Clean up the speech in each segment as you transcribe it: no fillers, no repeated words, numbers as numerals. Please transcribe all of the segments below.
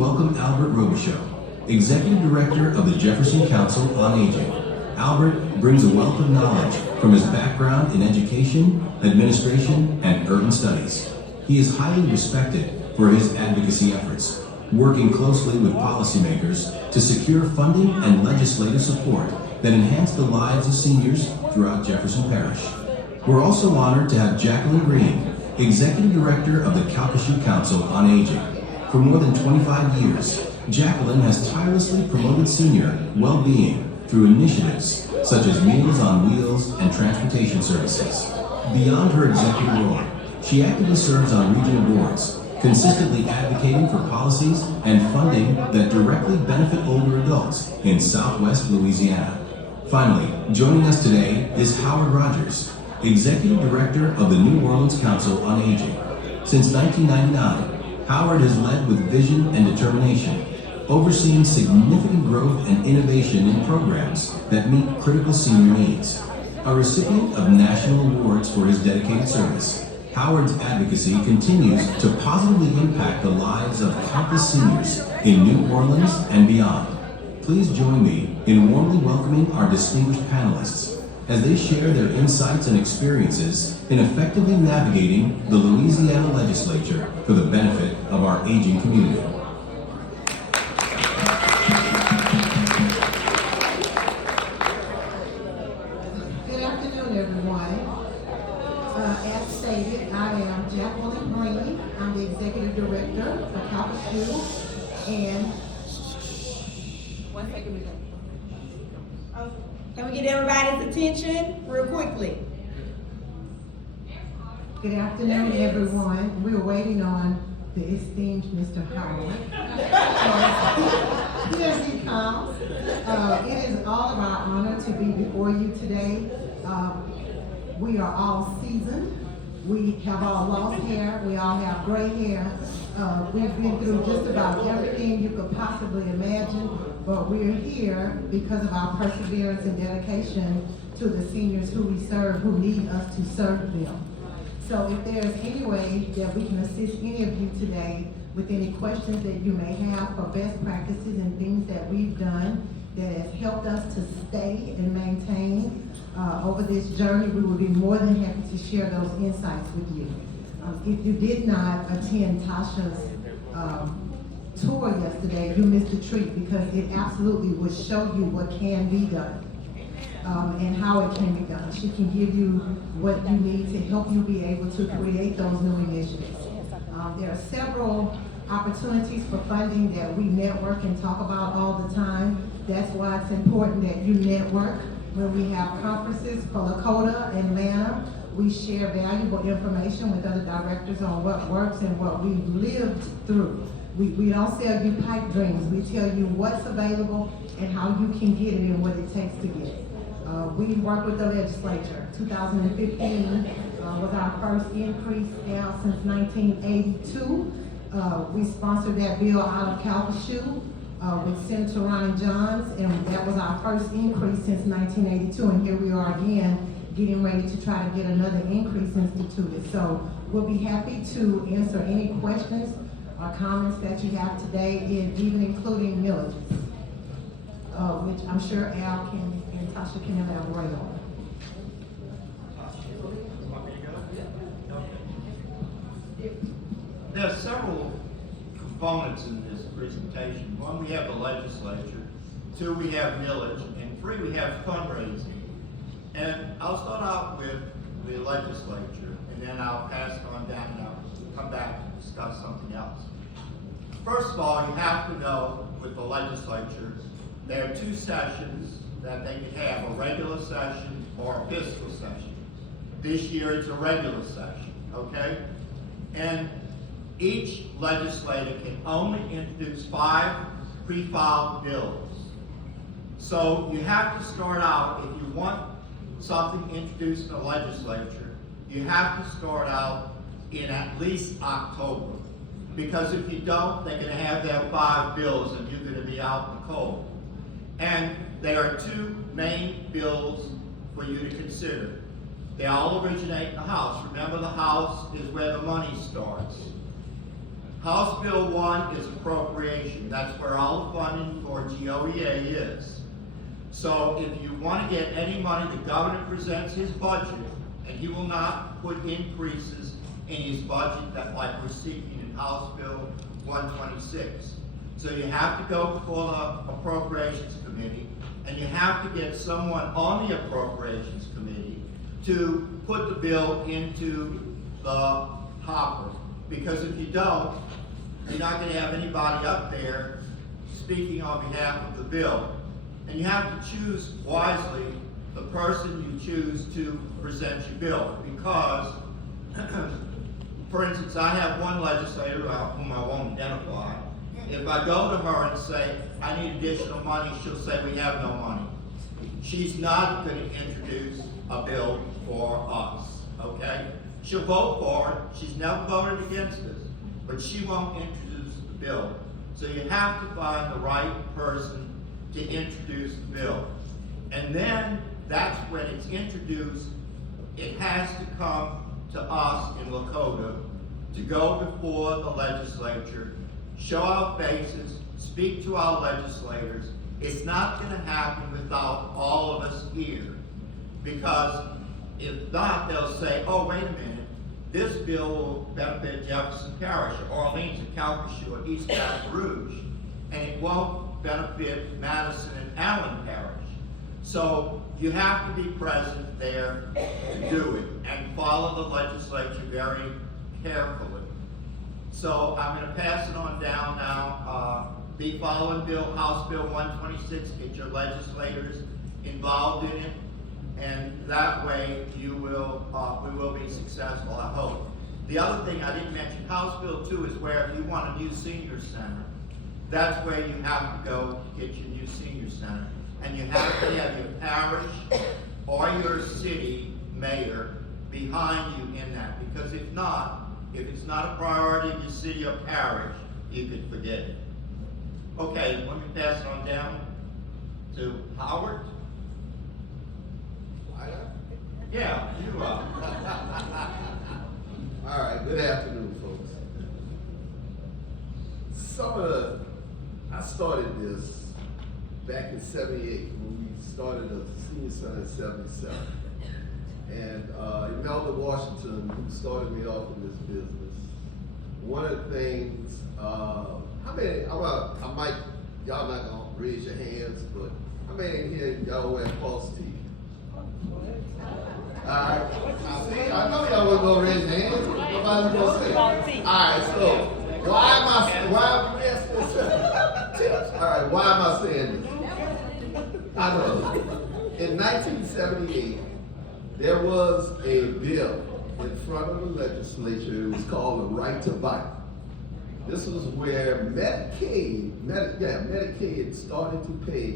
Welcome Albert Robichaux, Executive Director of the Jefferson Council on Aging. Albert brings a wealth of knowledge from his background in education, administration, and urban studies. He is highly respected for his advocacy efforts, working closely with policymakers to secure funding and legislative support that enhance the lives of seniors throughout Jefferson Parish. We're also honored to have Jacqueline Green, Executive Director of the Calcasieu Council on Aging. For more than 25 years, Jacqueline has tirelessly promoted senior well-being through initiatives such as Meals on Wheels and transportation services. Beyond her executive role, she actively serves on regional boards, consistently advocating for policies and funding that directly benefit older adults in Southwest Louisiana. Finally, joining us today is Howard Rogers, Executive Director of the New Orleans Council on Aging. Since 1999, Howard has led with vision and determination, overseeing significant growth and innovation in programs that meet critical senior needs. A recipient of national awards for his dedicated service, Howard's advocacy continues to positively impact the lives of countless seniors in New Orleans and beyond. Please join me in warmly welcoming our distinguished panelists as they share their insights and experiences in effectively navigating the Louisiana legislature for the benefit of our aging community. Good afternoon, everyone. As stated, I am Jacqueline Green. I'm the Executive Director of Calcasieu, and one second, Can we get everybody's attention real quickly? good afternoon, everyone. We were waiting on the esteemed Mr. Howard. Here he comes. It is all of our honor to be before you today. We are all seasoned. We have all lost hair. We all have gray hair. We've been through just about everything you could possibly imagine, but we're here because of our perseverance and dedication to the seniors who we serve, who need us to serve them. So if there's any way that we can assist any of you today with any questions that you may have for best practices and things that we've done that has helped us to stay and maintain over this journey, we would be more than happy to share those insights with you. If you did not attend Tasha's tour yesterday, you missed a treat because it absolutely would show you what can be done and how it can be done. She can give you what you need to help you be able to create those new initiatives. There are several opportunities for funding that we network and talk about all the time. That's why it's important that you network. When we have conferences for Lakota and Atlanta, we share valuable information with other directors on what works and what we've lived through. We don't sell you pipe dreams. We tell you what's available and how you can get it and what it takes to get it. We work with the legislature. 2015 was our first increase now since 1982. We sponsored that bill out of Calcasieu with Senator Ronnie Johns, and that was our first increase since 1982, and here we are again getting ready to try to get another increase instituted. So we'll be happy to answer any questions or comments that you have today, even including millages, which I'm sure Al and Tasha can elaborate on. There are several components in this presentation. One, we have the legislature. Two, we have millage. And three, we have fundraising. And I'll start out with the legislature, and then I'll pass it on down and I'll come back and discuss something else. First of all, you have to know with the legislature, there are two sessions that they could have, a regular session or a fiscal session. This year it's a regular session, okay? And each legislator can only introduce 5 pre-filed bills. So you have to start out, if you want something introduced in the legislature, you have to start out in at least October. Because if you don't, they're gonna have their 5 bills and you're gonna be out in the cold. And there are 2 main bills for you to consider. They all originate in the House. Remember, the House is where the money starts. House Bill 1 is appropriation. That's where all the funding for GOEA is. So if you want to get any money, the governor presents his budget, and he will not put increases in his budget that like we're seeking in House Bill 126. So you have to go before the Appropriations Committee, and you have to get someone on the Appropriations Committee to put the bill into the hopper. Because if you don't, you're not going to have anybody up there speaking on behalf of the bill. And you have to choose wisely the person you choose to present your bill. Because, for instance, I have one legislator whom I won't identify. If I go to her and say, I need additional money, she'll say, we have no money. She's not going to introduce a bill for us, okay? She'll vote for it. She's never voted against us, but she won't introduce the bill. So you have to find the right person to introduce the bill. And then that's when it's introduced, it has to come to us in Lakota to go before the legislature, show our faces, speak to our legislators. It's not going to happen without all of us here. Because if not, they'll say, oh, wait a minute, this bill will benefit Jefferson Parish, or Orleans, or Calcasieu, or East Baton Rouge, and it won't benefit Madison and Allen Parish. So you have to be present there to do it, and follow the legislature very carefully. So I'm going to pass it on down now. Be following House Bill 126, get your legislators involved in it, and that way you will, we will be successful, I hope. The other thing I didn't mention, House Bill 2 is where if you want a new senior center, that's where you have to go to get your new senior center. And you have to have your parish or your city mayor behind you in that. Because if not, if it's not a priority in your city or parish, you could forget it. Okay, let me pass it on down to Howard. Yeah, you are. All right, good afternoon, folks. I started this back in '78 when we started a senior center in '77. And Imelda Washington, who started me off in this business, one of the things, y'all not gonna raise your hands, but how many in here y'all wear false teeth? Alright, see, I know y'all wasn't gonna raise your hands. Nobody's gonna say. Alright, so why am I tips? Alright, why am I saying this? I know. In 1978, there was a bill in front of the legislature. It was called the Right to Buy. This was where Medicaid started to pay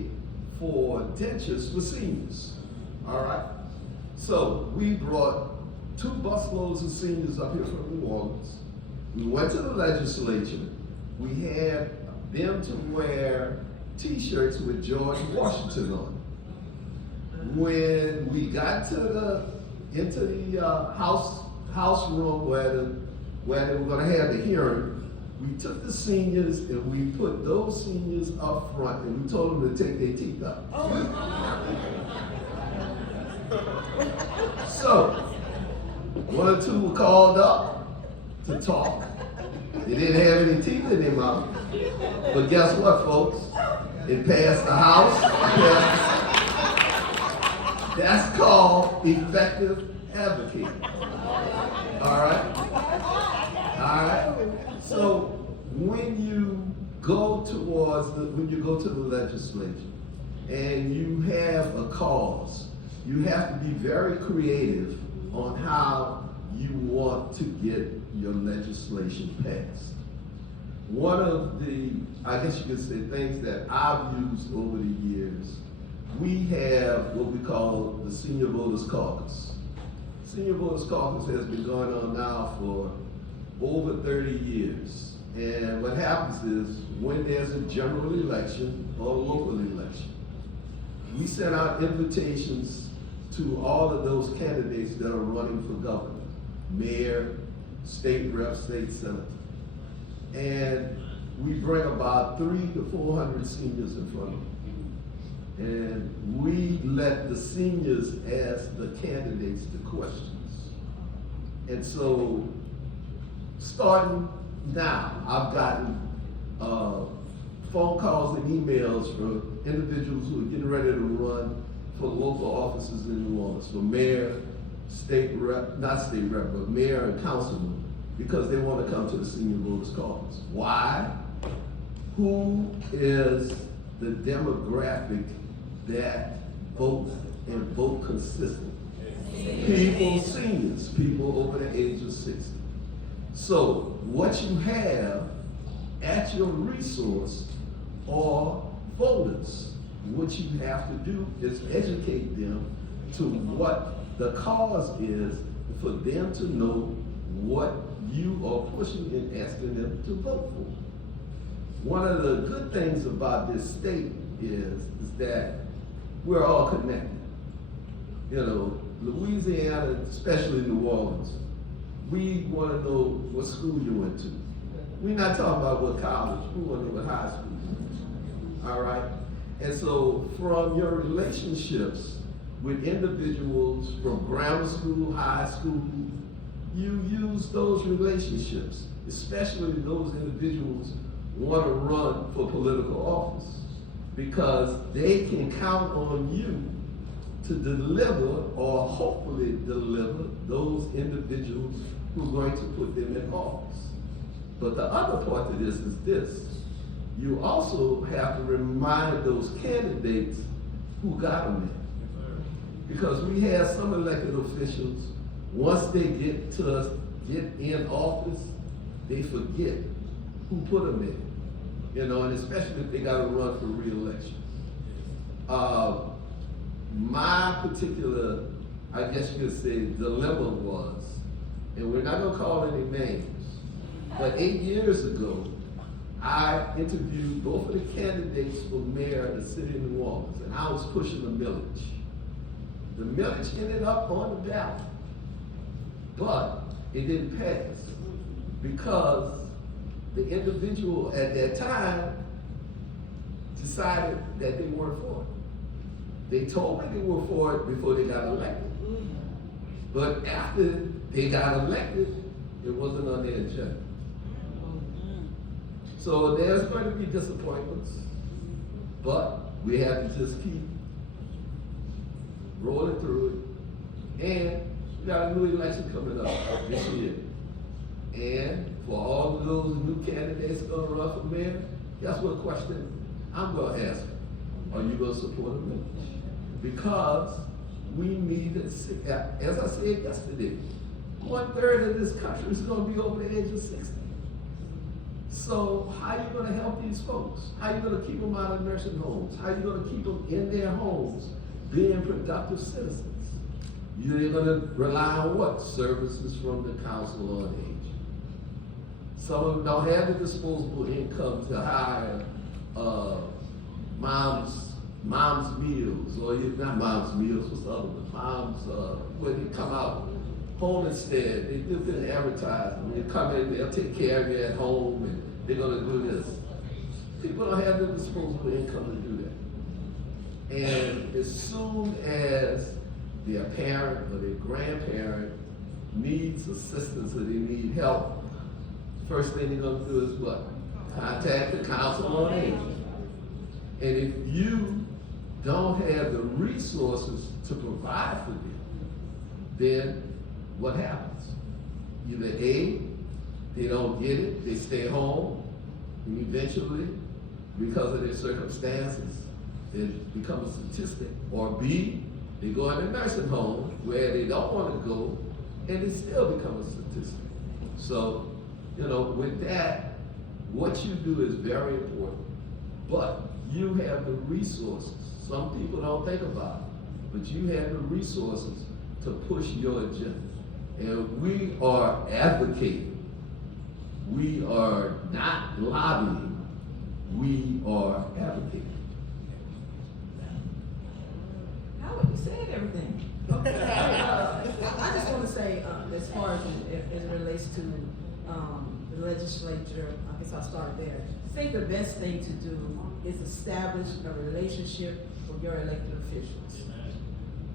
for dentures for seniors. All right. So we brought 2 busloads of seniors up here from New Orleans. We went to the legislature. We had them to wear T-shirts with George Washington on. When we got into the house room where they were going to have the hearing, we took the seniors and we put those seniors up front and we told them to take their teeth out. So, 1 or 2 were called up to talk. They didn't have any teeth in their mouth. But guess what, folks? It passed the House. That's called effective advocating. All right? So when you go to the legislature and you have a cause, you have to be very creative on how you want to get your legislation passed. One of the, I guess you could say, things that I've used over the years, we have what we call the Senior Voters Caucus. Senior Voters Caucus has been going on now for over 30 years. And what happens is when there's a general election or a local election, we send out invitations to all of those candidates that are running for governor, mayor, state rep, state senator. and we bring about 300 to 400 seniors in front of them. And we let the seniors ask the candidates the questions. And so, starting now, I've gotten phone calls and emails from individuals who are getting ready to run for local offices in New Orleans, for mayor, state rep, not state rep, but mayor and councilman, because they want to come to the senior voters caucus. Why? Who is the demographic that vote and vote consistently? People, seniors, people over the age of 60. So what you have at your resource are voters. What you have to do is educate them to what the cause is for them to know what you are pushing and asking them to vote for. One of the good things about this state is that we're all connected. You know, Louisiana, especially New Orleans, we want to know what school you went to. We're not talking about what college, we want to know what high school you went to. All right? And so from your relationships with individuals from grammar school, high school, you use those relationships, especially those individuals who want to run for political office, because they can count on you to deliver or hopefully deliver those individuals who are going to put them in office. But the other part of this is this. You also have to remind those candidates who got them there. Because we have some elected officials, once they get in office, they forget who put them there. You know, and especially if they got to run for re-election. My particular, I guess you could say, dilemma was, and we're not gonna call any names, but 8 years ago, I interviewed both of the candidates for mayor of the city of New Orleans, and I was pushing the millage. The millage ended up on the ballot, but it didn't pass because the individual at that time decided that they weren't for it. They told me they were for it before they got elected. But after they got elected, it wasn't on their agenda. So there's going to be disappointments, but we have to just keep rolling through it. And we got a new election coming up this year. And for all of those new candidates going to run for mayor, guess what question I'm going to ask them? Are you going to support a millage? Because we need, as I said yesterday, 1/3 of this country is going to be over the age of 60. So how are you going to help these folks? How are you going to keep them out of nursing homes? How are you going to keep them in their homes being productive citizens? You're going to rely on what? Services from the Council on Aging. Some of them don't have the disposable income to hire mom's meals, or not mom's meals, what's the other one? Mom's, when they come out, home instead, they do good advertising. They come in, they'll take care of you at home, and they're gonna do this. People don't have the disposable income to do that. And as soon as their parent or their grandparent needs assistance or they need help, first thing they're gonna do is what? Contact the Council on Aging. And if you don't have the resources to provide for them, then what happens? Either A, they don't get it, they stay home, and eventually, because of their circumstances, they become a statistic. Or B, they go in a nursing home where they don't want to go, and they still become a statistic. So, you know, with that, what you do is very important, but you have the resources. Some people don't think about it, but you have the resources to push your agenda. And we are advocating. We are not lobbying. We are advocating. Howard, you said everything. Okay. I just want to say, as far as it relates to the legislature, I guess I'll start there. I think the best thing to do is establish a relationship with your elected officials.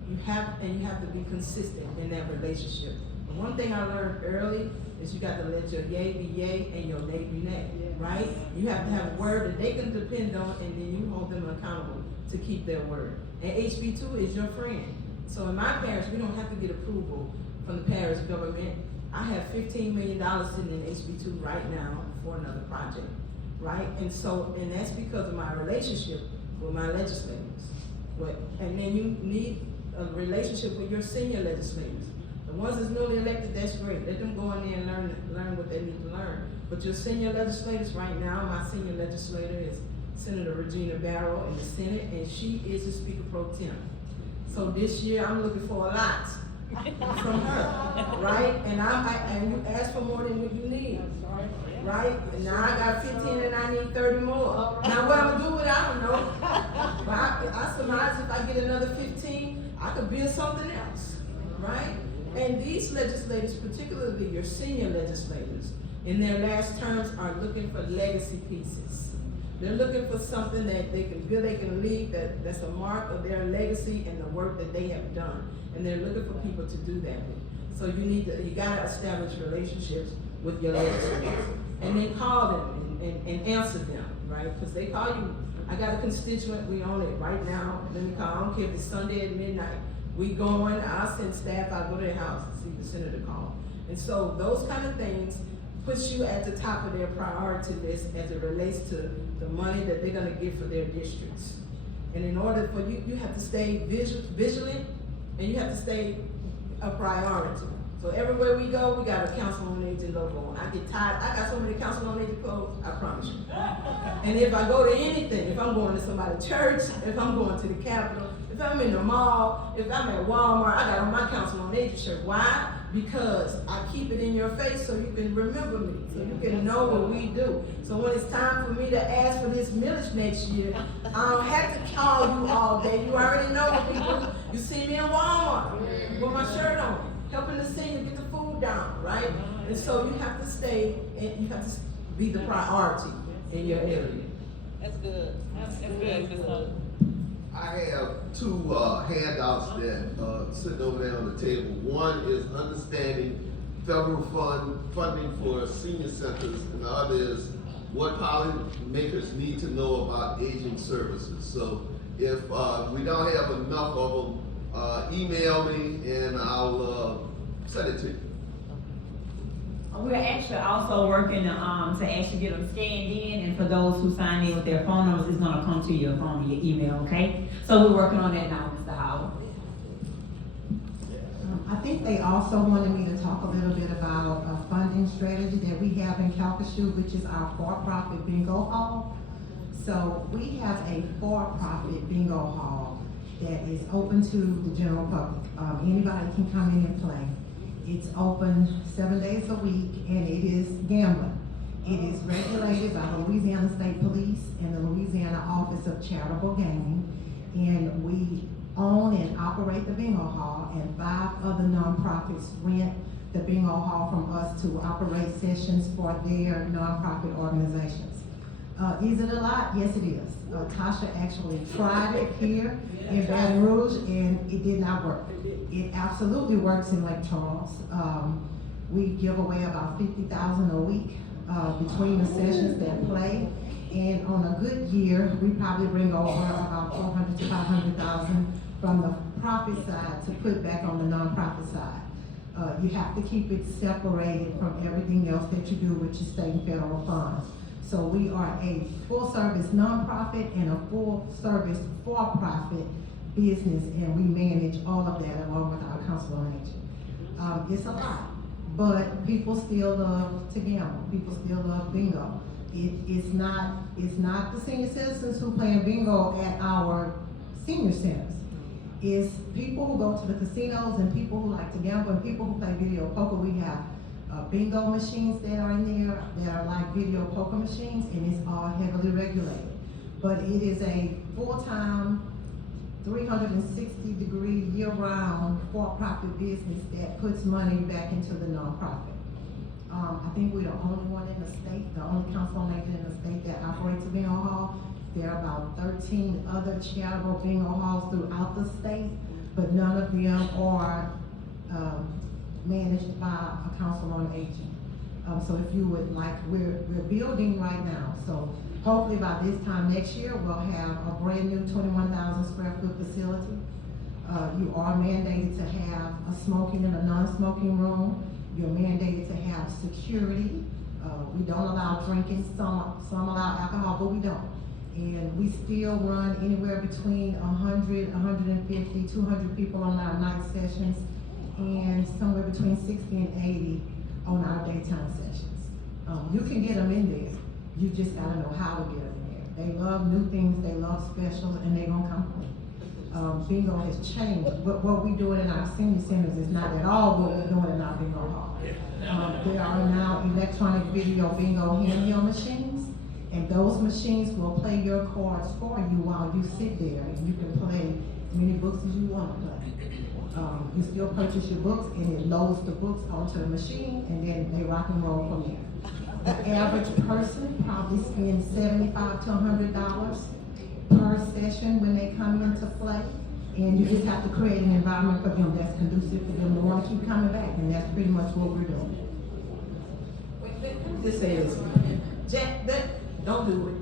You have to be consistent in that relationship. And one thing I learned early is you got to let your yay be yay and your nay be nay, right? You have to have a word that they can depend on, and then you hold them accountable to keep their word. And HB2 is your friend. So in my parish, we don't have to get approval from the parish government. I have $15 million sitting in HB2 right now for another project, right? And that's because of my relationship with my legislators. And then you need a relationship with your senior legislators. The ones that's newly elected, that's great. Let them go in there and learn what they need to learn. But your senior legislators right now, my senior legislator is Senator Regina Barrow in the Senate, and she is the Speaker Pro Tem. So this year, I'm looking for a lot from her, right? And you ask for more than what you need, right? And now I got 15 and I need 30 more. Now what I'm gonna do with it, I don't know. But I surmise if I get another 15, I could build something else, right? And these legislators, particularly your senior legislators, in their last terms are looking for legacy pieces. They're looking for something that they can build, they can leave, that's a mark of their legacy and the work that they have done. And they're looking for people to do that with. So you gotta establish relationships with your legislators. And then call them and answer them, right? Because they call you. I got a constituent, we own it right now. Let me call, I don't care if it's Sunday at midnight. We going, I'll send staff, I'll go to their house to see the senator call. And so those kind of things puts you at the top of their priority list as it relates to the money that they're gonna give for their districts. And in order for you have to stay vigilant, and you have to stay a priority. So everywhere we go, we got a council on aging logo on. I get tired, I got so many council on aging clothes, I promise you. And if I go to anything, if I'm going to somebody's church, if I'm going to the Capitol, if I'm in the mall, if I'm at Walmart, I got on my council on aging shirt. Why? Because I keep it in your face so you can remember me, so you can know what we do. So when it's time for me to ask for this millage next year, I don't have to call you all day. You already know what we do. You see me in Walmart with my shirt on, helping the senior get the food down, right? And so you have to stay, and you have to be the priority in your area. That's good. That's good, Ms. Hunt. I have two handouts that sitting over there on the table. One is understanding federal funding for senior centers, and the other is what policymakers need to know about aging services. So if we don't have enough of them, email me and I'll send it to you. We're actually also working to actually get them scanned in, and for those who sign in with their phone numbers, it's gonna come to your phone or your email, okay? So we're working on that now, Mr. Howard. I think they also wanted me to talk a little bit about a funding strategy that we have in Calcasieu, which is our for-profit bingo hall. So we have a for-profit bingo hall that is open to the general public. Anybody can come in and play. It's open 7 days a week, and it is gambling. It is regulated by the Louisiana State Police and the Louisiana Office of Charitable Gaming. And we own and operate the bingo hall, and 5 other nonprofits rent the bingo hall from us to operate sessions for their nonprofit organizations. Is it a lot? Yes, it is. Tasha actually tried it here in Baton Rouge, and it did not work. It absolutely works in Lake Charles. We give away about $50,000 a week between the sessions that play. And on a good year, we probably bring over about $400,000 to $500,000 from the profit side to put back on the nonprofit side. You have to keep it separated from everything else that you do with your state and federal funds. So we are a full-service nonprofit and a full-service for-profit business, and we manage all of that along with our council on aging. It's a lot, but people still love to gamble. People still love bingo. It's not the senior citizens who play bingo at our senior centers. It's people who go to the casinos and people who like to gamble and people who play video poker. We have bingo machines that are in there that are like video poker machines, and it's all heavily regulated. But it is a full-time, 360-degree, year-round, for-profit business that puts money back into the nonprofit. I think we're the only one in the state, the only council on aging in the state that operates a bingo hall. There are about 13 other charitable bingo halls throughout the state, but none of them are managed by a council on aging. So if you would like, we're building right now. So hopefully by this time next year, we'll have a brand new 21,000 square foot facility. You are mandated to have a smoking and a non-smoking room. You're mandated to have security. We don't allow drinking. Some allow alcohol, but we don't. And we still run anywhere between 100, 150, 200 people on our night sessions, and somewhere between 60 and 80 on our daytime sessions. You can get them in there. You just gotta know how to get them in there. They love new things, they love specials, and they're gonna come clean. Bingo has changed. What we doing in our senior centers is not at all what we're doing in our bingo hall. There are now electronic video bingo handheld machines, and those machines will play your cards for you while you sit there, and you can play as many books as you want to play. You still purchase your books, and it loads the books onto the machine, and then they rock and roll from there. The average person probably spends $75 to $100 per session when they come into play, and you just have to create an environment for them that's conducive for them to want to keep coming back, and that's pretty much what we're doing. Let me just say this, Jack, don't do it.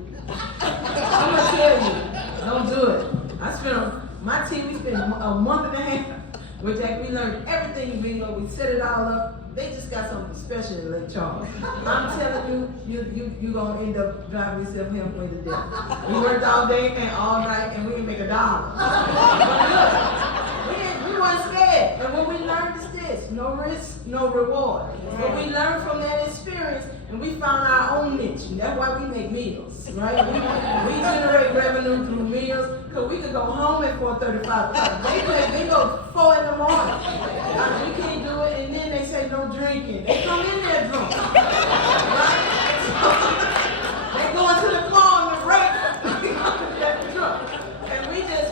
I'm gonna tell you, don't do it. My team, we spent a month and a half with Jack. We learned everything bingo. We set it all up. They just got something special in Lake Charles. I'm telling you gonna end up driving yourself halfway to death. We worked all day and all night, and we didn't make $1. But look, we weren't scared. And what we learned is this: no risk, no reward. But we learned from that experience, and we found our own niche. And that's why we make meals, right? We generate revenue through meals, because we could go home at 4:35. They play bingo 4 in the morning. We can't do it, and then they say no drinking. They come in there drunk. Right? So, they go into the car on the break. And we just,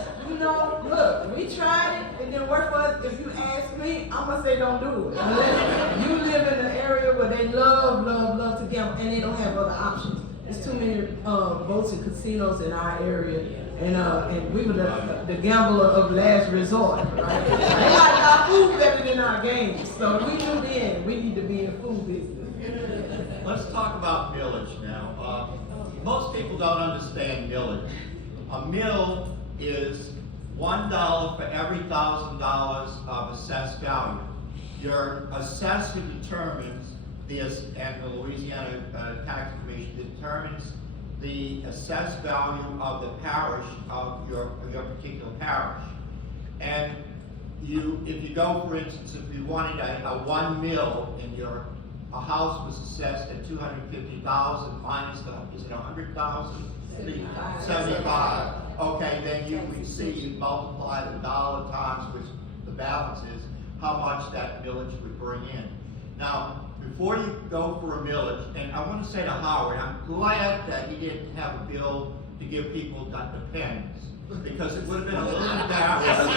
look, we tried it, it didn't work for us. If you ask me, I'm gonna say don't do it. Unless you live in an area where they love to gamble, and they don't have other options. There's too many boats and casinos in our area, and we were the gambler of last resort, right? They like our food better than our games, so we knew then we need to be in the food business. Let's talk about millage now. Most people don't understand millage. A mill is $1 for every $1,000 of assessed value. Your assessor determines and the Louisiana Tax Commission determines the assessed value of the parish of your particular parish. And if you go, for instance, if you wanted a 1 mil and a house was assessed at $250,000 minus is it 100,000? 75. Okay, then you would see, you multiply the dollar times which the balance is, how much that millage would bring in. Now, before you go for a millage, and I want to say to Howard, I'm glad that he didn't have a bill to give people the pens, because it would have been a little embarrassing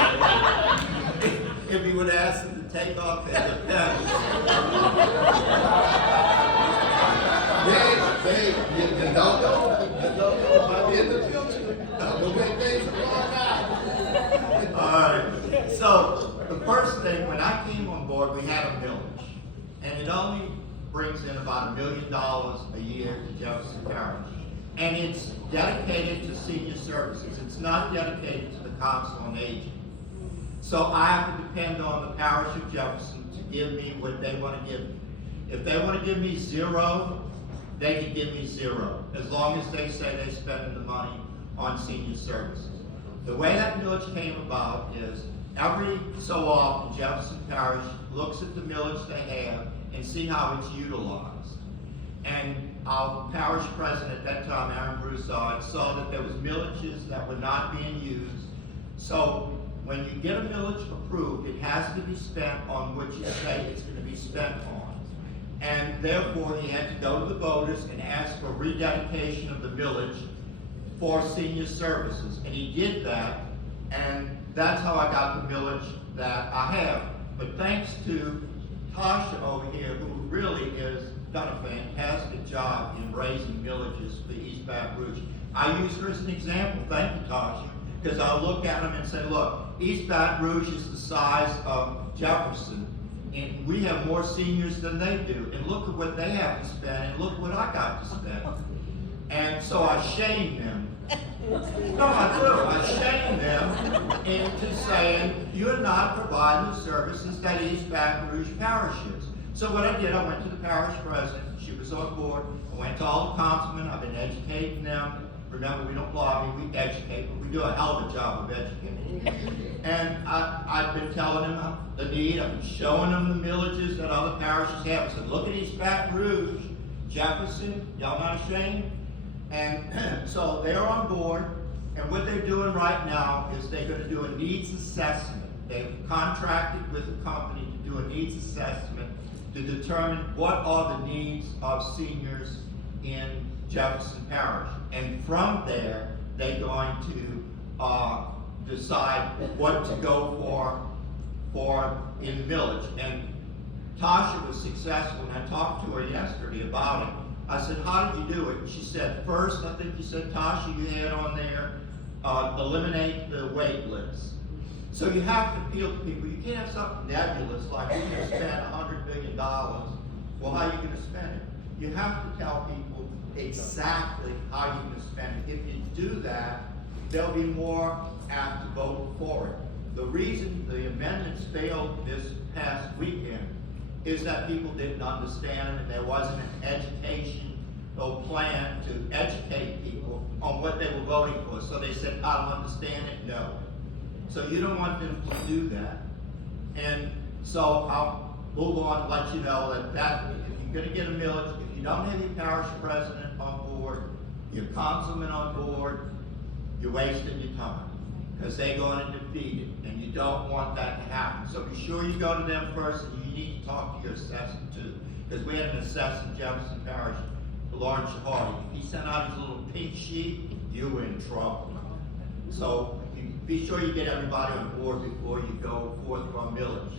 if he would ask them to take off the pens. You don't know. Might be in the future. The way things are going now. All right. So the first thing, when I came on board, we had a millage, and it only brings in about $1 million a year to Jefferson Parish, and it's dedicated to senior services. It's not dedicated to the Council on Aging. So I have to depend on the parish of Jefferson to give me what they want to give me. If they want to give me 0, they can give me 0, as long as they say they're spending the money on senior services. The way that millage came about is every so often Jefferson Parish looks at the millage they have and see how it's utilized. And our parish president at that time, Aaron Broussard, saw that there was millages that were not being used. So when you get a millage approved, it has to be spent on what you say it's going to be spent on. And therefore, he had to go to the voters and ask for rededication of the millage for senior services. And he did that, and that's how I got the millage that I have. But thanks to Tasha over here, who really has done a fantastic job in raising villages for East Baton Rouge. I use her as an example, thank you, Tasha, because I'll look at them and say, look, East Baton Rouge is the size of Jefferson, and we have more seniors than they do, and look at what they have to spend, and look what I got to spend. And so I shame them. No, I do. I shame them into saying, you're not providing the services that East Baton Rouge Parish is. So what I did, I went to the parish president. She was on board. I went to all the councilmen. I've been educating them. Remember, we don't lobby, we educate, but we do a hell of a job of educating. And I've been telling them the need. I've been showing them the villages that other parishes have. I said, look at East Baton Rouge, Jefferson, y'all not ashamed? And so they're on board, and what they're doing right now is they're going to do a needs assessment. They've contracted with a company to do a needs assessment to determine what are the needs of seniors in Jefferson Parish. And from there, they're going to decide what to go for in the village. And Tasha was successful, and I talked to her yesterday about it. I said, how did you do it? She said, first, I think you said, Tasha, you had on there, eliminate the wait list. So you have to appeal to people. You can't have something nebulous like you're going to spend $100 billion. Well, how are you going to spend it? You have to tell people exactly how you're going to spend it. If you do that, they'll be more apt to vote for it. The reason the amendments failed this past weekend is that people didn't understand it, and there wasn't an educational plan to educate people on what they were voting for. So they said, I don't understand it, no. So you don't want them to do that. And so I'll move on to let you know that if you're gonna get a millage, if you don't have your parish president on board, your councilman on board, you're wasting your time, because they're going to defeat it, and you don't want that to happen. So be sure you go to them first, and you need to talk to your assessor too, because we had an assessor in Jefferson Parish, Lawrence Hardy. If he sent out his little pink sheet, you were in trouble. So be sure you get everybody on board before you go forth from village.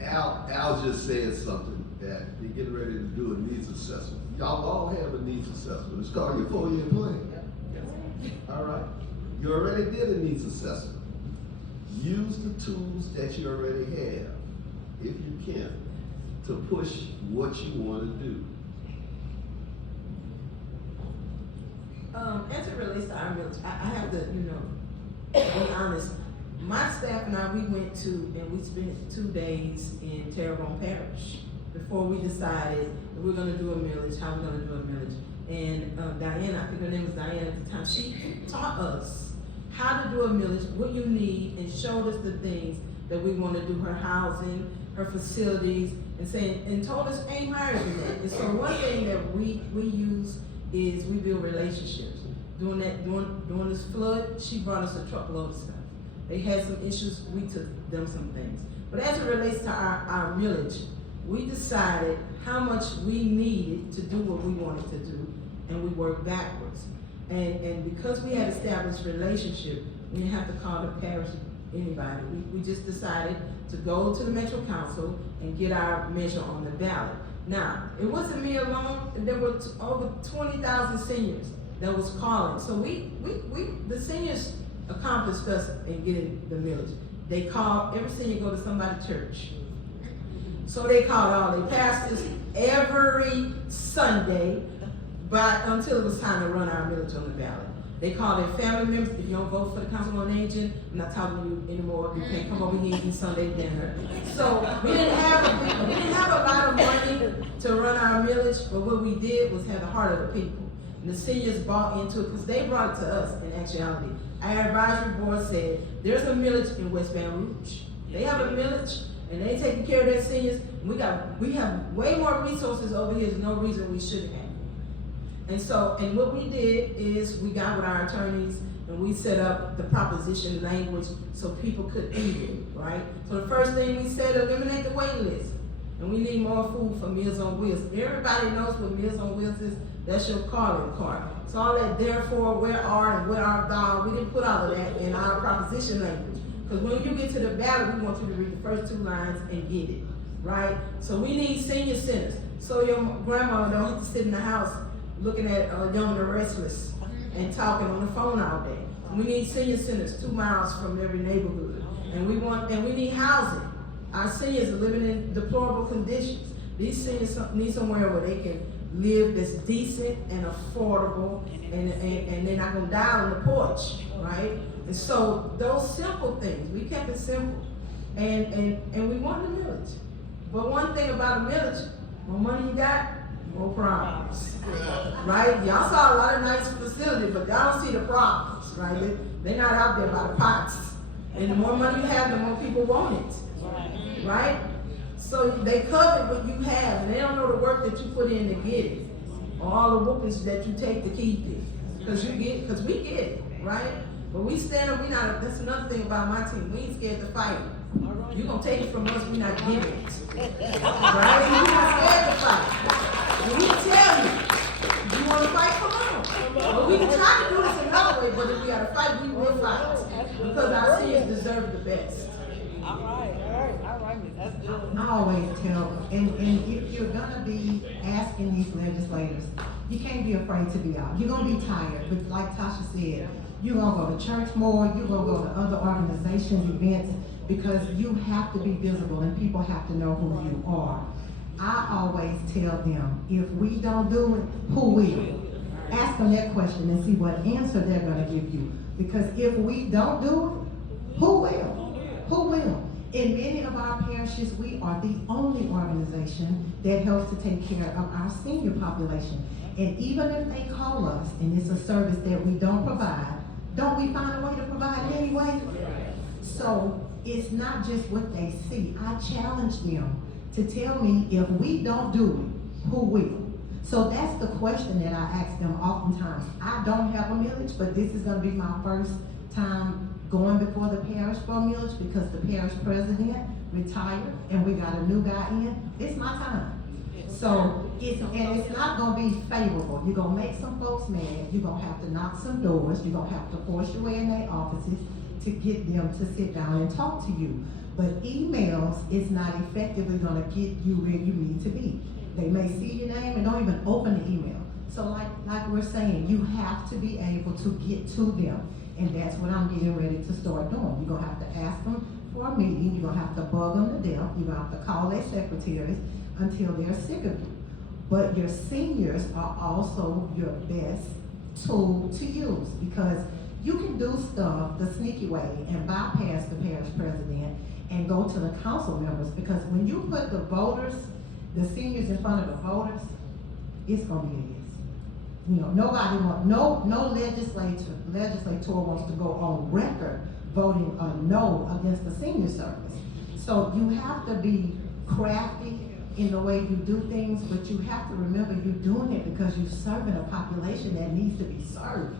Al just said something that they're getting ready to do a needs assessment. Y'all all have a needs assessment. It's called your 4-year plan. All right. You already did a needs assessment. Use the tools that you already have, if you can, to push what you want to do. As it relates to our village, I have to, be honest. My staff and I, we went to, and we spent 2 days in Terrebonne Parish before we decided that we're gonna do a millage, how we're gonna do a millage. And Diana, I think her name was Diana at the time, she taught us how to do a millage, what you need, and showed us the things that we want to do, her housing, her facilities, and told us aim higher than that. And so one thing that we use is we build relationships. During this flood, she brought us a truckload of stuff. They had some issues, we took them some things. But as it relates to our millage, we decided how much we needed to do what we wanted to do, and we worked backwards. And because we had established relationship, we didn't have to call the parish anybody. We just decided to go to the Metro Council and get our measure on the ballot. Now, it wasn't me alone. There were over 20,000 seniors that was calling. So the seniors accomplished us in getting the millage. They called, every senior go to somebody's church. So they called all their pastors every Sunday until it was time to run our millage on the ballot. They called their family members. If you don't vote for the Council on Aging, I'm not talking to you anymore. You can't come over here and eat Sunday dinner. So we didn't have a lot of money to run our millage, but what we did was have the heart of the people. And the seniors bought into it because they brought it to us in actuality. Our advisory board said, there's a millage in West Baton Rouge. They have a millage, and they taking care of their seniors. We have way more resources over here. There's no reason we shouldn't have. And what we did is we got with our attorneys and we set up the proposition language so people could eat it, right? So the first thing we said, eliminate the wait list. And we need more food for Meals on Wheels. Everybody knows what Meals on Wheels is. That's your calling card. So all that therefore, where are, and where are God, we didn't put all of that in our proposition language. Because when you get to the ballot, we want you to read the first 2 lines and get it. right? So we need senior centers, so your grandma don't have to sit in the house looking at Young and Restless and talking on the phone all day. We need senior centers 2 miles from every neighborhood, and we need housing. Our seniors are living in deplorable conditions. These seniors need somewhere where they can live that's decent and affordable, and they're not gonna die on the porch, right? And so those simple things, we kept it simple, and we want a village. But one thing about a village, more money you got, more problems, right? Y'all saw a lot of nice facilities, but y'all don't see the problems, right? They're not out there by the pots. And the more money you have, the more people want it, right? So they cover what you have, and they don't know the work that you put in to get it, or all the whoopings that you take to keep it. Because we get it, right? But we stand up, that's another thing about my team, we ain't scared to fight. You gonna take it from us, we not giving it. Right? We not scared to fight. And we tell you wanna fight, come on. But we can try to do this another way, but if we gotta fight, we will fight. Because our seniors deserve the best. All right, that's good. I always tell, and if you're gonna be asking these legislators, you can't be afraid to be out. You're gonna be tired, but like Tasha said, you're gonna go to church more, you're gonna go to other organizations, events, because you have to be visible and people have to know who you are. I always tell them, if we don't do it, who will? Ask them that question and see what answer they're gonna give you. Because if we don't do it, who will? Who will? In many of our parishes, we are the only organization that helps to take care of our senior population. And even if they call us and it's a service that we don't provide, don't we find a way to provide it anyway? So it's not just what they see. I challenge them to tell me, if we don't do it, who will? So that's the question that I ask them oftentimes. I don't have a millage, but this is gonna be my first time going before the parish for a millage because the parish president retired and we got a new guy in. It's my time. So it's not gonna be favorable. You're gonna make some folks mad. You're gonna have to knock some doors. You're gonna have to force your way in their offices to get them to sit down and talk to you. But emails is not effectively gonna get you where you need to be. They may see your name and don't even open the email. So like we're saying, you have to be able to get to them. And that's what I'm getting ready to start doing. You're gonna have to ask them for a meeting. You're gonna have to bug them to death. You're gonna have to call their secretaries until they're sick of you. But your seniors are also your best tool to use, because you can do stuff the sneaky way and bypass the parish president and go to the council members, because when you put the voters, the seniors in front of the voters, it's gonna be a yes. You know, nobody wants, no legislator wants to go on record voting a no against the senior service. So you have to be crafty in the way you do things, but you have to remember you're doing it because you're serving a population that needs to be served.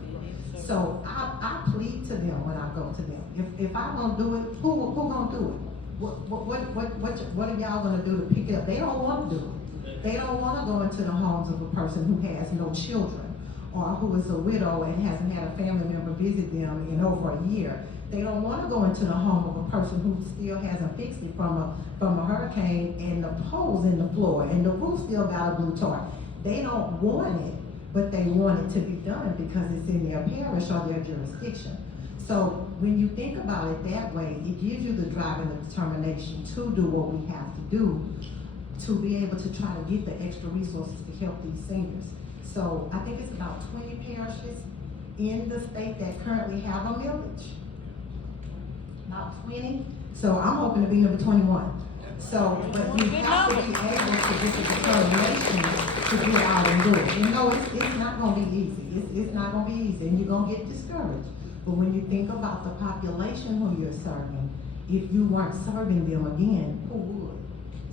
So I plead to them when I go to them. If I don't do it, who gonna do it? What are y'all gonna do to pick it up? They don't want to do it. They don't want to go into the homes of a person who has no children, or who is a widow and hasn't had a family member visit them in over a year. They don't want to go into the home of a person who still hasn't fixed it from a hurricane, and the poles in the floor and the roof still got a blue tarp. They don't want it, but they want it to be done because it's in their parish or their jurisdiction. So when you think about it that way, it gives you the drive and the determination to do what we have to do, to be able to try to get the extra resources to help these seniors. So I think it's about 20 parishes in the state that currently have a millage. About 20. So I'm hoping to be number 21. So, but you have to be able to get the determination to get out and do it. You know, it's not gonna be easy. It's not gonna be easy, and you're gonna get discouraged. But when you think about the population who you're serving, if you weren't serving them again, who would?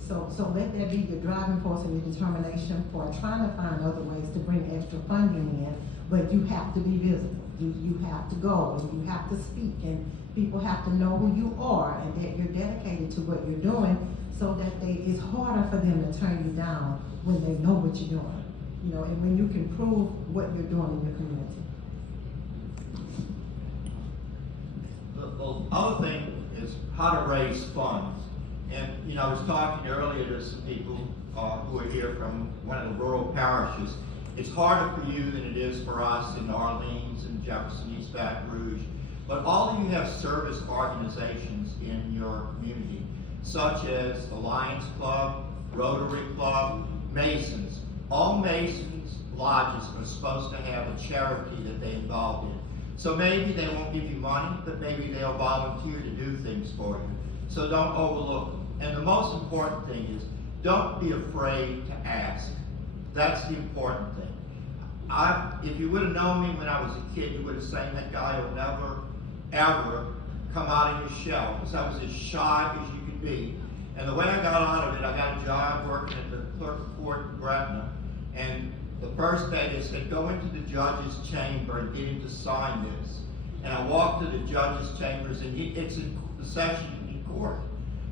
So let that be your driving force and your determination for trying to find other ways to bring extra funding in, but you have to be visible. You have to go and you have to speak, and people have to know who you are and that you're dedicated to what you're doing, so that it's harder for them to turn you down when they know what you're doing. You know, and when you can prove what you're doing in your community. The other thing is how to raise funds. And, you know, I was talking earlier to some people who are here from one of the rural parishes. It's harder for you than it is for us in Orleans and Jefferson, East Baton Rouge. But all of you have service organizations in your community, such as the Lions Club, Rotary Club, Masons. All Masons lodges are supposed to have a charity that they involve in. So maybe they won't give you money, but maybe they'll volunteer to do things for you. So don't overlook them. And the most important thing is, don't be afraid to ask. That's the important thing. If you would have known me when I was a kid, you would have said that guy will never, ever come out of his shell, because I was as shy as you could be. And the way I got out of it, I got a job working at the clerk of court in Gretna, and the first day they said, go into the judge's chamber and get him to sign this. And I walked to the judge's chambers, and it's in the session in court.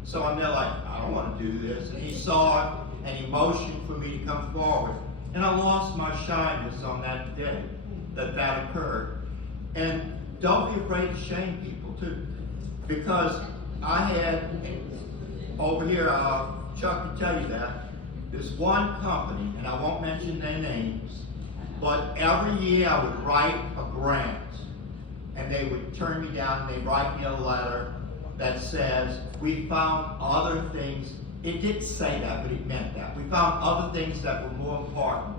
So I'm there like, I don't want to do this. And he saw it, and he motioned for me to come forward. And I lost my shyness on that day that occurred. And don't be afraid to shame people too. Because I had, over here, Chuck can tell you that, this one company, and I won't mention their names, but every year I would write a grant, and they would turn me down, and they'd write me a letter that says, we found other things. It didn't say that, but it meant that. We found other things that were more important.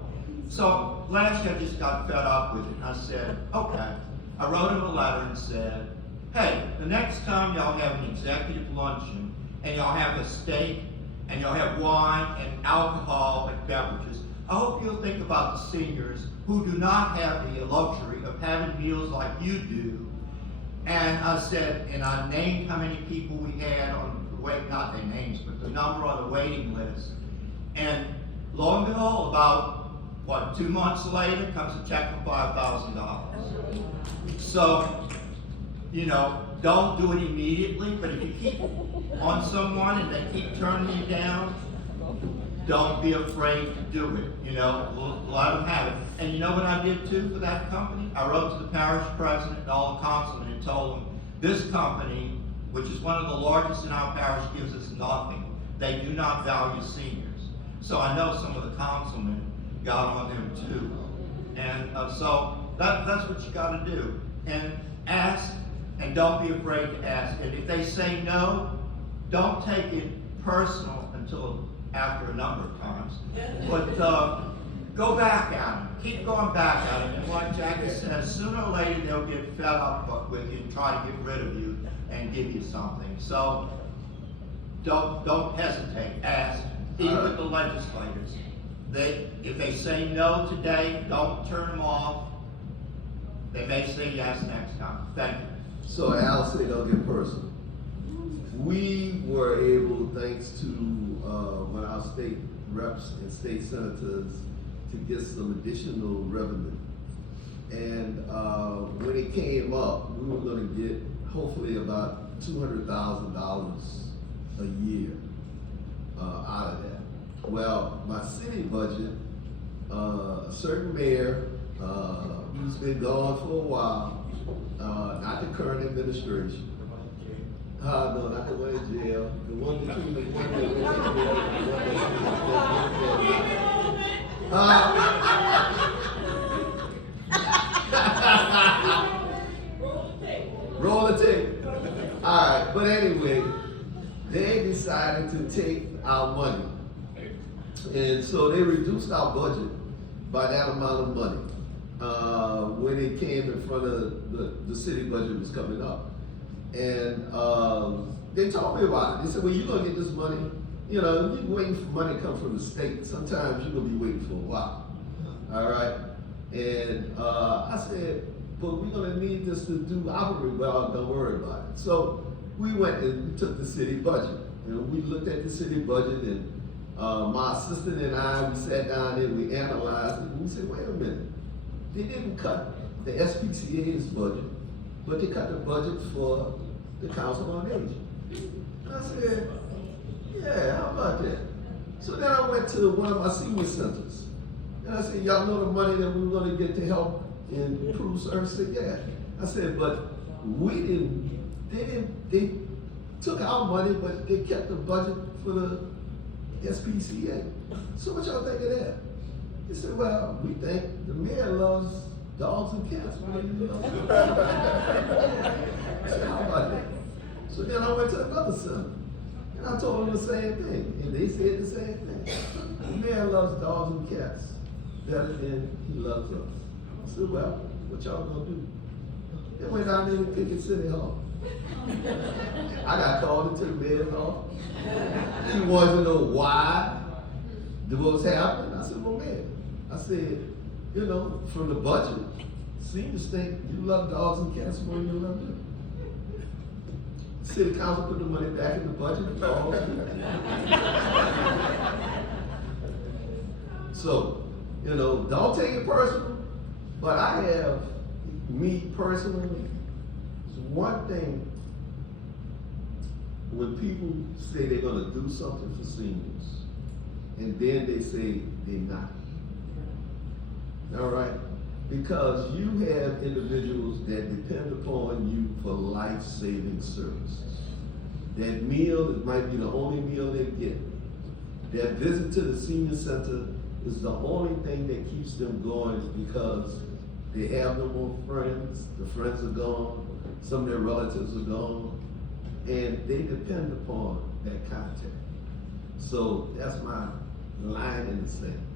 So last year I just got fed up with it, and I said, okay. I wrote him a letter and said, hey, the next time y'all have an executive luncheon, and y'all have a steak, and y'all have wine and alcohol and beverages, I hope you'll think about the seniors who do not have the luxury of having meals like you do. And I said, and I named how many people we had on the wait, not their names, but the number on the waiting list. And lo and behold, about 2 months later, comes a check for $5,000. So, you know, don't do it immediately, but if you keep on someone and they keep turning you down, don't be afraid to do it. You know, let them have it. And you know what I did too for that company? I wrote to the parish president and all the councilmen and told them, this company, which is one of the largest in our parish, gives us nothing. They do not value seniors. So I know some of the councilmen got on them too. And so that's what you got to do. And ask, and don't be afraid to ask. And if they say no, don't take it personal until after a number of times. But go back at them. Keep going back at them. And like Jackie says, sooner or later they'll get fed up with you and try to get rid of you and give you something. So don't hesitate. Ask. Even with the legislators. If they say no today, don't turn them off. They may say yes next time. Thank you. So Al said don't get personal. We were able, thanks to when our state reps and state senators, to get some additional revenue. And when it came up, we were going to get hopefully about $200,000 a year out of that. Well, my city budget, a certain mayor who's been gone for a while, not the current administration. No, not the one in jail. The one between the one that roll the tape. All right, but anyway, they decided to take our money. And so they reduced our budget by that amount of money when it came in front of the city budget was coming up. And they told me about it. They said, well, you're going to get this money. You know, you're waiting for money to come from the state. Sometimes you're going to be waiting for a while. All right? And I said, but we're going to need this to do operate. Well, don't worry about it. So we went and we took the city budget. And we looked at the city budget, and my assistant and I, we sat down and we analyzed it. And we said, wait a minute. They didn't cut the SPCA's budget, but they cut the budget for the Council on Aging. And I said, yeah, how about that? So then I went to one of my senior centers. And I said, y'all know the money that we were going to get to help improve service? I said, yeah. I said, but they took our money, but they kept the budget for the SPCA. So what y'all think of that? He said, well, we think the mayor loves dogs and cats. Right? You know? I said, how about that? So then I went to another center, and I told them the same thing, and they said the same thing. The mayor loves dogs and cats better than he loves us. I said, well, what y'all gonna do? They went down there to Pickett City Hall. I got called into the mayor's office. He wanted to know why what was happening. I said, well, man, I said, you know, from the budget, seniors think you love dogs and cats more than you love them. City council put the money back in the budget. So, you know, don't take it personal, but I have, me personally, one thing, when people say they're gonna do something for seniors, and then they say they're not. All right? Because you have individuals that depend upon you for life-saving services. That meal might be the only meal they get. That visit to the senior center is the only thing that keeps them going because they have no more friends, the friends are gone, some of their relatives are gone, and they depend upon that contact. So that's my line in the sand.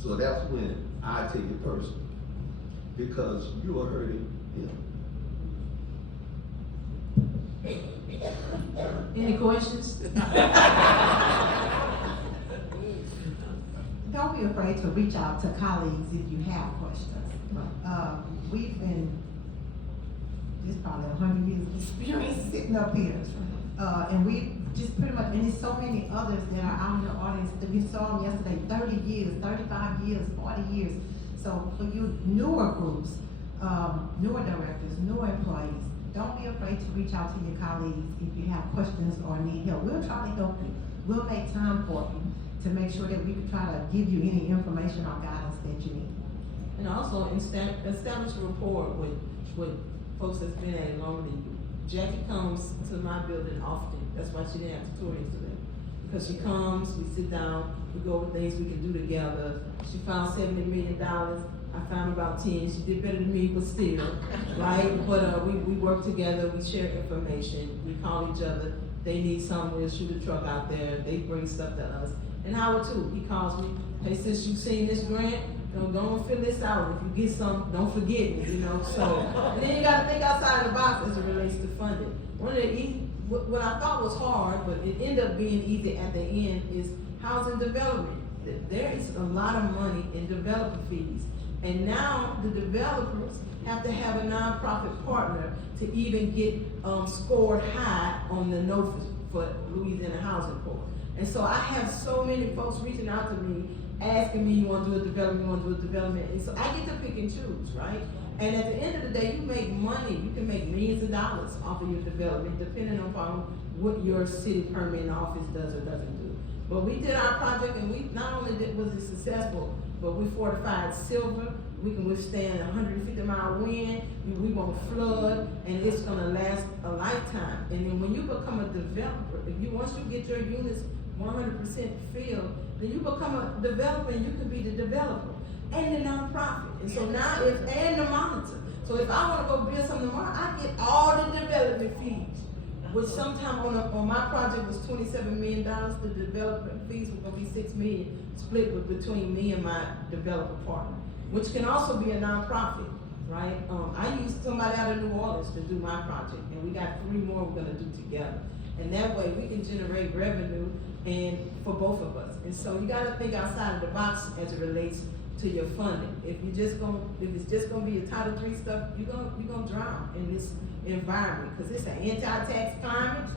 So that's when I take it personally, because you are hurting him. Any questions? Don't be afraid to reach out to colleagues if you have questions. We've been, this probably 100 years of experience sitting up here. And we just pretty much, and there's so many others that are out in the audience that we saw them yesterday, 30 years, 35 years, 40 years. So for you newer groups, newer directors, newer employees, don't be afraid to reach out to your colleagues if you have questions or need help. We'll try to help you. We'll make time for you to make sure that we can try to give you any information or guidance that you need. And also establish a rapport with folks that's been at it longer than you. Jackie comes to my building often. That's why she didn't have tutorials today. Because she comes, we sit down, we go over things we can do together. She found $70 million. I found about 10. She did better than me, but still, right? But we work together, we share information, we call each other. They need something, we'll shoot a truck out there. They bring stuff to us. And Howard too, he calls me, hey, since you've seen this grant, don't fill this out. If you get some, don't forget me, you know. So, and then you gotta think outside the box as it relates to funding. One of the what I thought was hard, but it ended up being easy at the end, is housing development. There is a lot of money in developer fees. And now the developers have to have a nonprofit partner to even get scored high on the note for Louisiana Housing Corps. And so I have so many folks reaching out to me, asking me, you want to do a development, you want to do a development. And so I get to pick and choose, right? And at the end of the day, you make money. You can make millions of dollars off of your development, depending upon what your city permitting office does or doesn't do. But we did our project, and we not only was it successful, but we fortified silver. We can withstand 150-mile wind. We won't flood, and it's gonna last a lifetime. And then when you become a developer, once you get your units 100% filled, then you become a developer, and you can be the developer and the nonprofit. And so now and the monitor. So if I want to go build something tomorrow, I get all the development fees. Which sometime on my project was $27 million. The development fees were gonna be $6 million, split between me and my developer partner, which can also be a nonprofit, right? I used somebody out of New Orleans to do my project, and we got 3 more we're gonna do together. And that way we can generate revenue and for both of us. And so you gotta think outside of the box as it relates to your funding. If it's just gonna be a Title III stuff, you're gonna drown in this environment, because it's an anti-tax climate,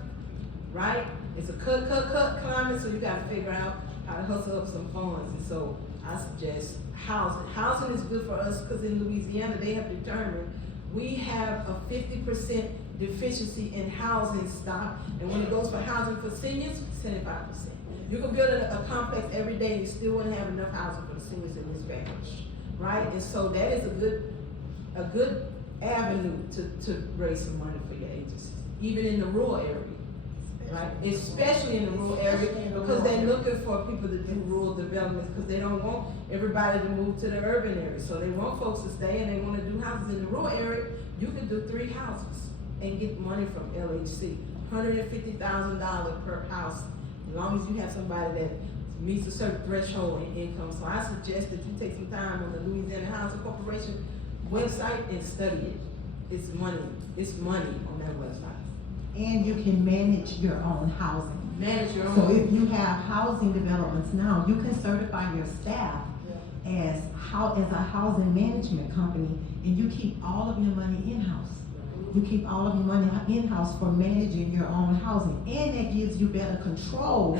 right? It's a cut climate, so you gotta figure out how to hustle up some funds. And so I suggest housing. Housing is good for us because in Louisiana, they have determined we have a 50% deficiency in housing stock, and when it goes for housing for seniors, 75%. You can build a complex every day and you still wouldn't have enough housing for the seniors in this parish, right? And so that is a good avenue to raise some money for your agencies, even in the rural area. right? Especially in the rural area, because they're looking for people to do rural development, because they don't want everybody to move to the urban area. So they want folks to stay and they wanna do houses in the rural area. You can do 3 houses and get money from LHC, $150,000 per house, as long as you have somebody that meets a certain threshold in income. So I suggest that you take some time on the Louisiana Housing Corporation website and study it. It's money on that website. And you can manage your own housing. Manage your So own. if you have housing developments now, you can certify your staff as a housing management company, and you keep all of your money in-house. You keep all of your money in-house for managing your own housing, and that gives you better control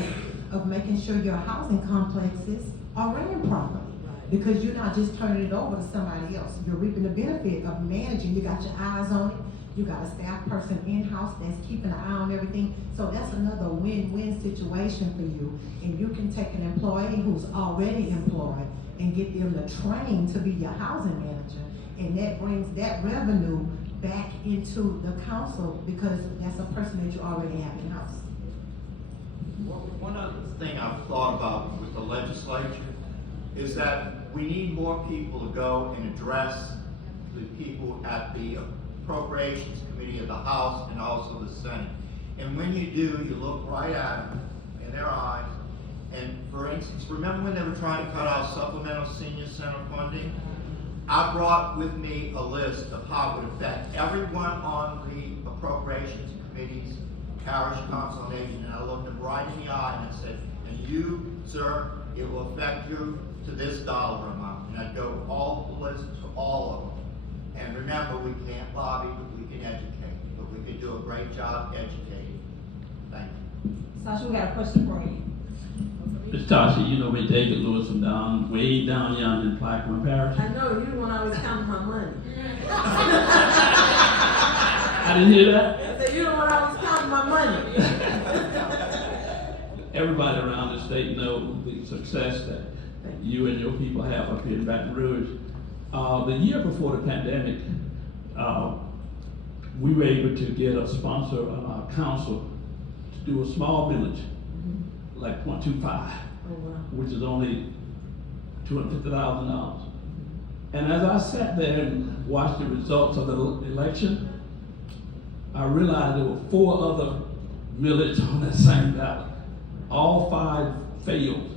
of making sure your housing complexes are running properly. Because you're not just turning it over to somebody else. You're reaping the benefit of managing. You got your eyes on it. You got a staff person in-house that's keeping an eye on everything. So that's another win-win situation for you. And you can take an employee who's already employed and get them to train to be your housing manager. And that brings that revenue back into the council because that's a person that you already have in-house. One other thing I've thought about with the legislature is that we need more people to go and address the people at the Appropriations Committee of the House and also the Senate. And when you do, you look right at them in their eyes. And for instance, remember when they were trying to cut out supplemental senior center funding? I brought with me a list of how it would affect everyone on the Appropriations Committee's Parish Council on Aging, and I looked them right in the eye and I said, and you, sir, it will affect you to this dollar amount. And I'd go all the list to all of them. And remember, we can't lobby, but we can educate, but we can do a great job educating. Thank you. Sasha, we got a question for you. Ms. Tasha, you know me, David Lewis from down, way down yonder in Plaquemine Parish. I know, you the one always counting my money. I didn't hear that. I said, you the one always counting my money. Everybody around the state knows the success that you and your people have up here in Baton Rouge. The year before the pandemic, we were able to get a sponsor on our council to do a small millage, like 0.25, which is only $250,000. And as I sat there and watched the results of the election, I realized there were 4 other millets on that same ballot. All 5 failed.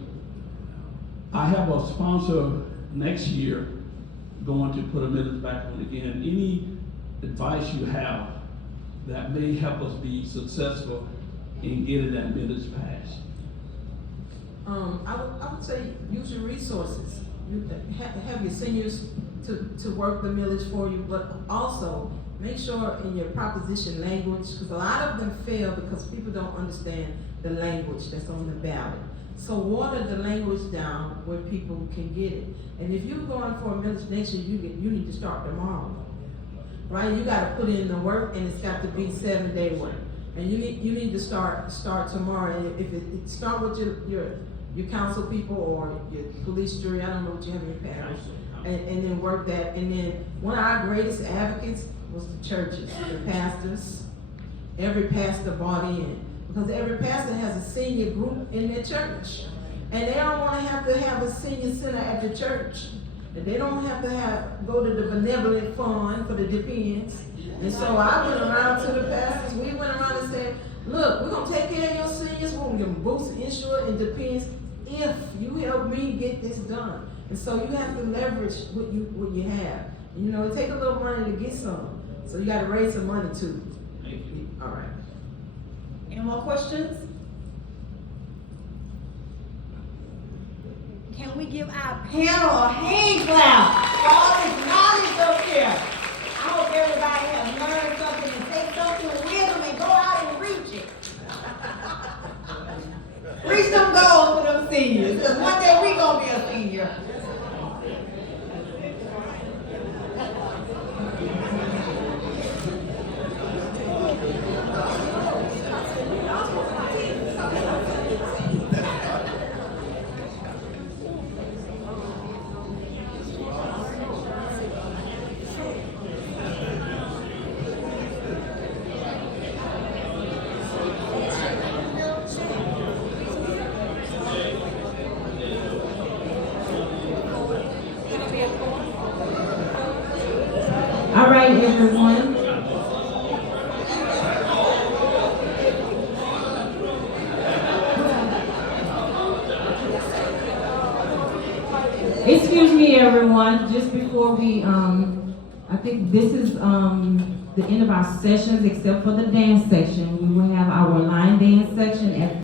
I have a sponsor next year going to put a millage back on again. Any advice you have that may help us be successful in getting that millage passed? I would say use your resources. You have your seniors to work the millage for you, but also make sure in your proposition language, because a lot of them fail because people don't understand the language that's on the ballot. So water the language down where people can get it. And if you're going for a millage next year, you need to start tomorrow, right? You got to put in the work, and it's got to be 7-day work. And you need to start tomorrow. And if it start with your council people or your police jury, I don't know what you have in your parish, and then work that. And then one of our greatest advocates was the churches, the pastors. Every pastor bought in, because every pastor has a senior group in their church, and they don't want to have a senior center at the church. And they don't have to go to the benevolent fund for the dependents. And so I went around to the pastors. We went around and said, look, we're gonna take care of your seniors. We're gonna give them boost, insurance, and depends if you help me get this done. And so you have to leverage what you have. And, you know, it takes a little money to get some. So you got to raise some money too. Thank you. All right. Any more questions? Can we give our panel a hand clap for all this knowledge up here? I hope everybody has learned something and take something with wisdom and go out and reach it. Reach them goals for them seniors, because one day we gonna be a senior. right, everyone. Excuse me, everyone, just before we, I think this is, the end of our sessions, except for the dance section. We will have our line dance section at